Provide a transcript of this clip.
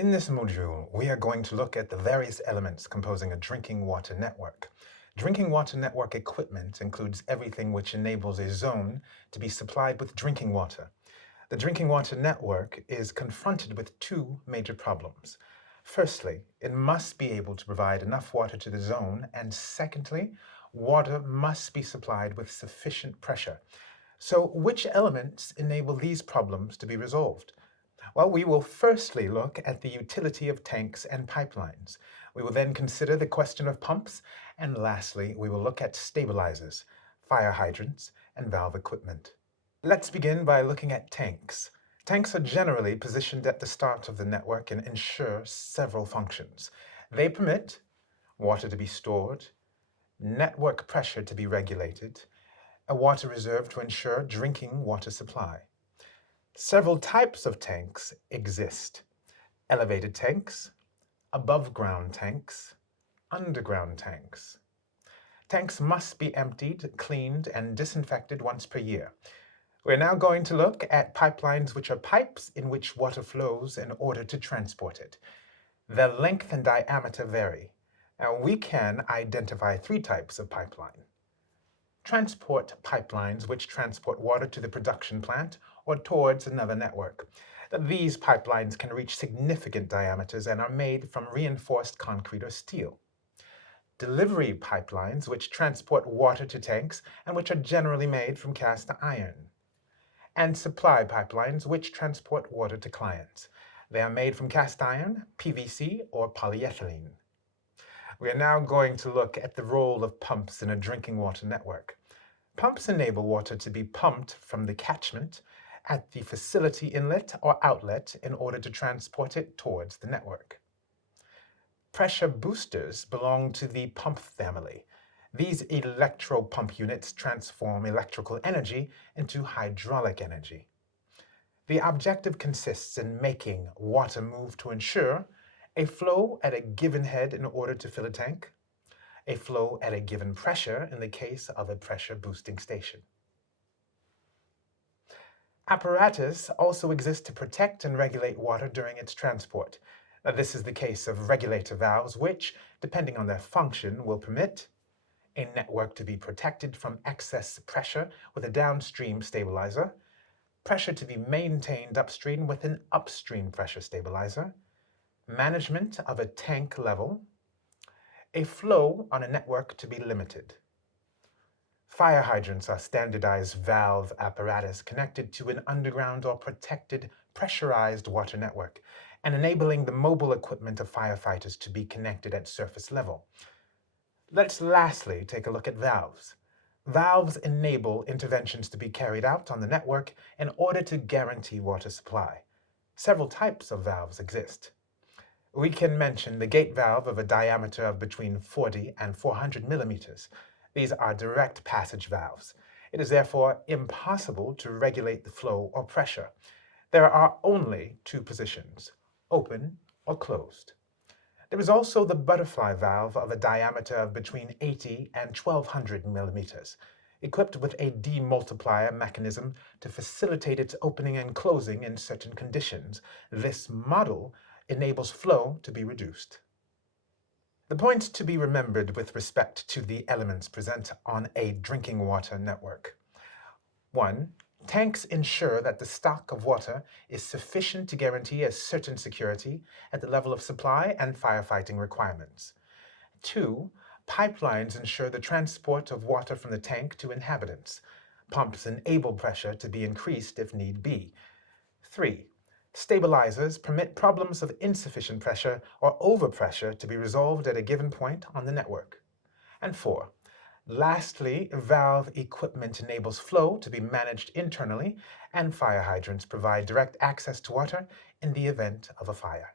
In this module, we are going to look at the various elements composing a drinking water network. Drinking water network equipment includes everything which enables a zone to be supplied with drinking water. The drinking water network is confronted with two major problems. Firstly, it must be able to provide enough water to the zone, and secondly, water must be supplied with sufficient pressure. So, which elements enable these problems to be resolved? Well, we will firstly look at the utility of tanks and pipelines. We will then consider the question of pumps, and lastly, we will look at stabilizers, fire hydrants, and valve equipment. Let's begin by looking at tanks. Tanks are generally positioned at the start of the network and ensure several functions. They permit water to be stored, network pressure to be regulated, a water reserve to ensure drinking water supply. Several types of tanks exist: elevated tanks, above-ground tanks, underground tanks. Tanks must be emptied, cleaned, and disinfected once per year. We're now going to look at pipelines, which are pipes in which water flows in order to transport it. The length and diameter vary. Now, we can identify three types of pipeline. Transport pipelines, which transport water to the production plant or towards another network. These pipelines can reach significant diameters and are made from reinforced concrete or steel. Delivery pipelines, which transport water to tanks and which are generally made from cast iron. And supply pipelines, which transport water to clients. They are made from cast iron, PVC, or polyethylene. We are now going to look at the role of pumps in a drinking water network. Pumps enable water to be pumped from the catchment at the facility inlet or outlet in order to transport it towards the network. Pressure boosters belong to the pump family. These electro-pump units transform electrical energy into hydraulic energy. The objective consists in making water move to ensure a flow at a given head in order to fill a tank, a flow at a given pressure in the case of a pressure boosting station. Apparatus also exists to protect and regulate water during its transport. Now, this is the case of regulator valves, which, depending on their function, will permit a network to be protected from excess pressure with a downstream stabilizer, pressure to be maintained upstream with an upstream pressure stabilizer, management of a tank level, a flow on a network to be limited. Fire hydrants are standardized valve apparatus connected to an underground or protected pressurized water network and enabling the mobile equipment of firefighters to be connected at surface level. Let's lastly take a look at valves. Valves enable interventions to be carried out on the network in order to guarantee water supply. Several types of valves exist. We can mention the gate valve of a diameter of between 40 and 400 millimeters. These are direct passage valves. It is therefore impossible to regulate the flow or pressure. There are only two positions: open or closed. There is also the butterfly valve of a diameter of between 80 and 1200 millimeters, equipped with a demultiplier mechanism to facilitate its opening and closing in certain conditions. This model enables flow to be reduced. The points to be remembered with respect to the elements present on a drinking water network. 1. Tanks ensure that the stock of water is sufficient to guarantee a certain security at the level of supply and firefighting requirements. 2. Pipelines ensure the transport of water from the tank to inhabitants. Pumps enable pressure to be increased if need be. 3. Stabilizers permit problems of insufficient pressure or overpressure to be resolved at a given point on the network. And 4. Lastly, valve equipment enables flow to be managed internally, and fire hydrants provide direct access to water in the event of a fire.